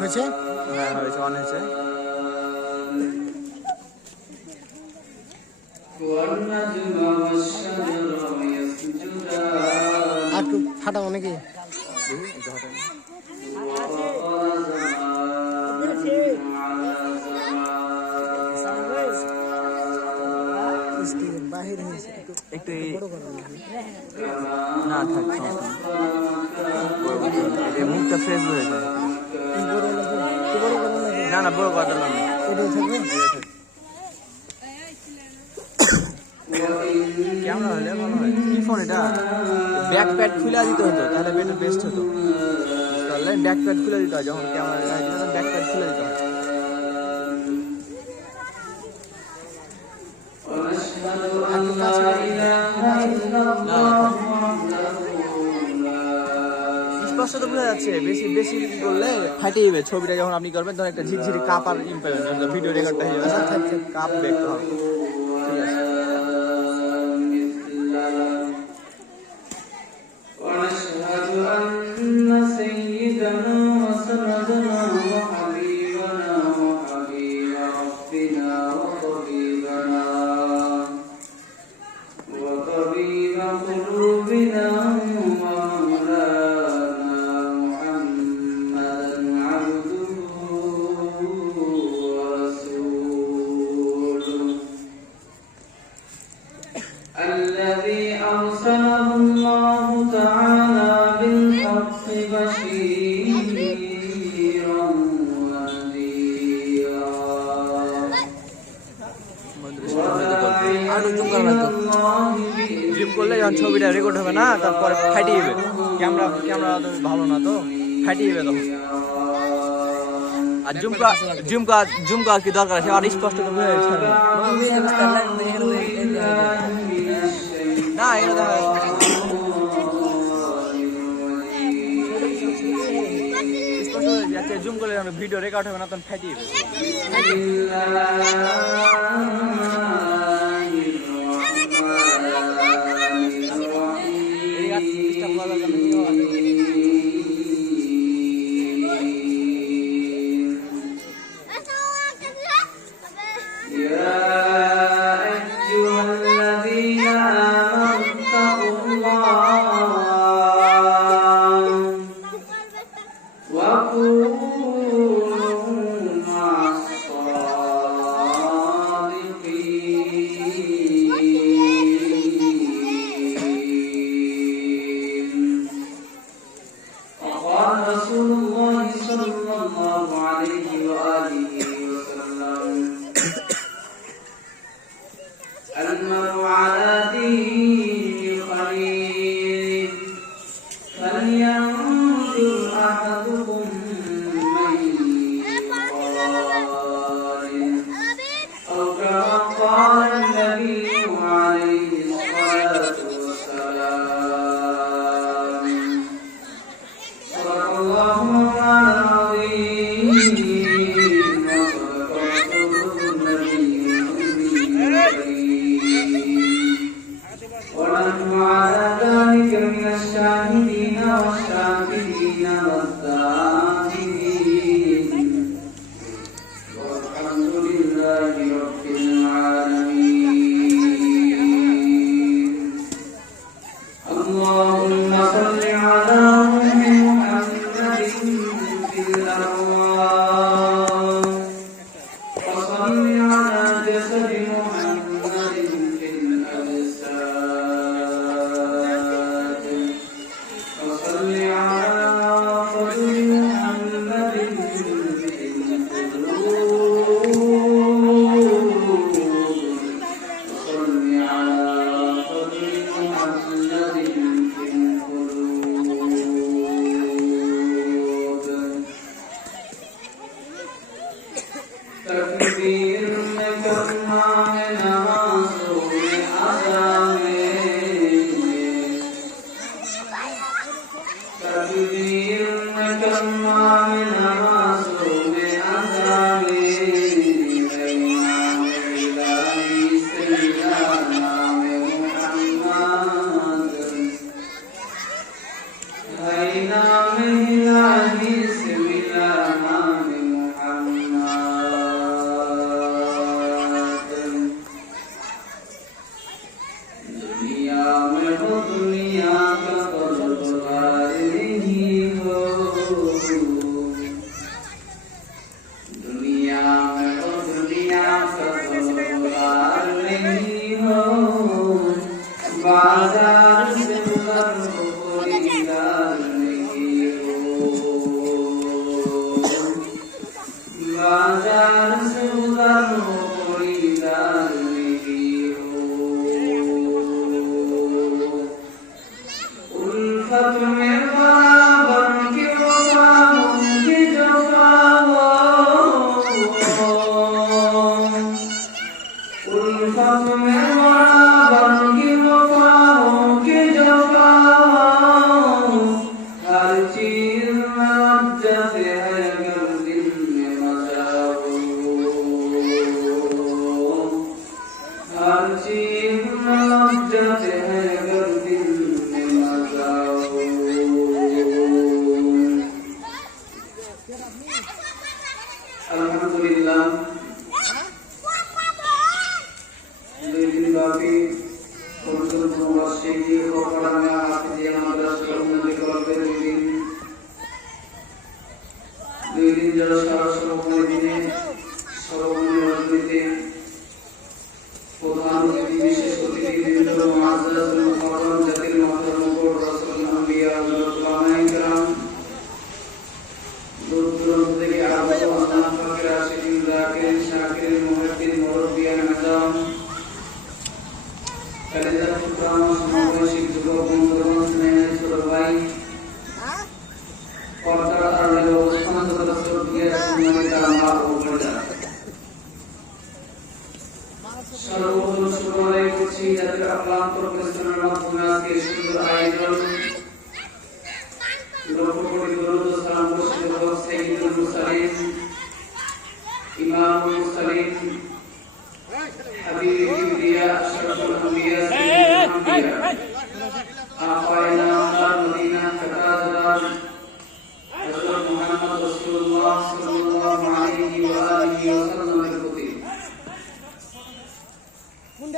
হয়েছে? হ্যাঁ হয়েছে, অন হয়েছে। আর একটু ফাটাবো নাকি? বাহির হয়েছে একটু না থাক, মুখটা ফ্রেশ হয়েছে। না না, বড় কথা না, ক্যামেরা হলে ভালো হয়। কি ফোন এটা? ব্যাক প্যাড খুলে দিতে হতো, তাহলে বেটার বেস্ট হতো। তাহলে ব্যাক প্যাড খুলে দিতে হয়, যখন ক্যামেরা ব্যাক প্যাড খুলে দিতে হয়। স্পষ্ট তো বোঝা যাচ্ছে। বেশি বেশি করলে ফাটিয়ে যাবে ছবিটা। যখন আপনি করবেন তখন একটা ঝিরঝিরি কাপ আর পাবেন, ভিডিও রেকর্ডটা হয়ে যাবে, কাপ দেখতে হবে। ঠিক আছে। الذي أرسله الله تعالى بالحق بشيرا ونذيرا জুম করলে যখন ছবিটা রেকর্ড হবে না, তারপরে ফাটিয়ে যাবে। ক্যামেরা তো ভালো না, তো ফাটিয়ে যাবে তখন। আর জুম করা কি দরকার আছে? আর স্পষ্ট তো বোঝা যাচ্ছে না। জুম করলে যখন ভিডিও রেকর্ড হবে না, তখন ফাটিয়ে যাবে। المرء على دين خليل فلينظر أحدكم من يخالل أو كما قال النبي عليه الصلاة والسلام. صدق الله مولانا العظيم وصدق رسوله النبي ونحن على ذلك من الشاهدين والشاكرين والذاكرين والحمد لله رب العالمين. اللهم صل على محمد في الأرواح وصل على جسد محمد في الأجساد وصل على قدر الموجة هيكل مجاو أرجي الموجة هيكل مجاو Alhamdulillah. Lekin babi untuk menguasai orangnya hati yang ada sebelum keluarga Lilin jelas harus selalu ini selalu mengerti Tuhan di bisnis seperti ini dalam azas dan mukarram jatir mukarram Rasul Anbiya ulama ikram Dulu থেকে আগত আল্লাহ পাকের আশিকিন যাকিরিন শাকিরিন মুহিদ্দিন মুরব্বিয়ান আজম কালিদা কুরআন সমাবেশিক যুবক বন্ধুগণ স্নেহের ছোট ভাই পর্দার আড়ালে অবস্থান সদস্য দিয়ে সম্মানিত আমার ও বোনেরা সর্বপ্রথম শুরুয়ারে করছি যাদের আক্লান্ত পরিশ্রমের মাধ্যমে আজকে সুন্দর আয়োজন লক্ষ্য করে দরুদ ও সালাম বর্ষিত হোক সাইয়্যিদুল মুরসালিন ইমামুল মুরসালিন হাবিবুল কিবরিয়া আশরাফুল আম্বিয়া সাইয়্যিদুল আম্বিয়া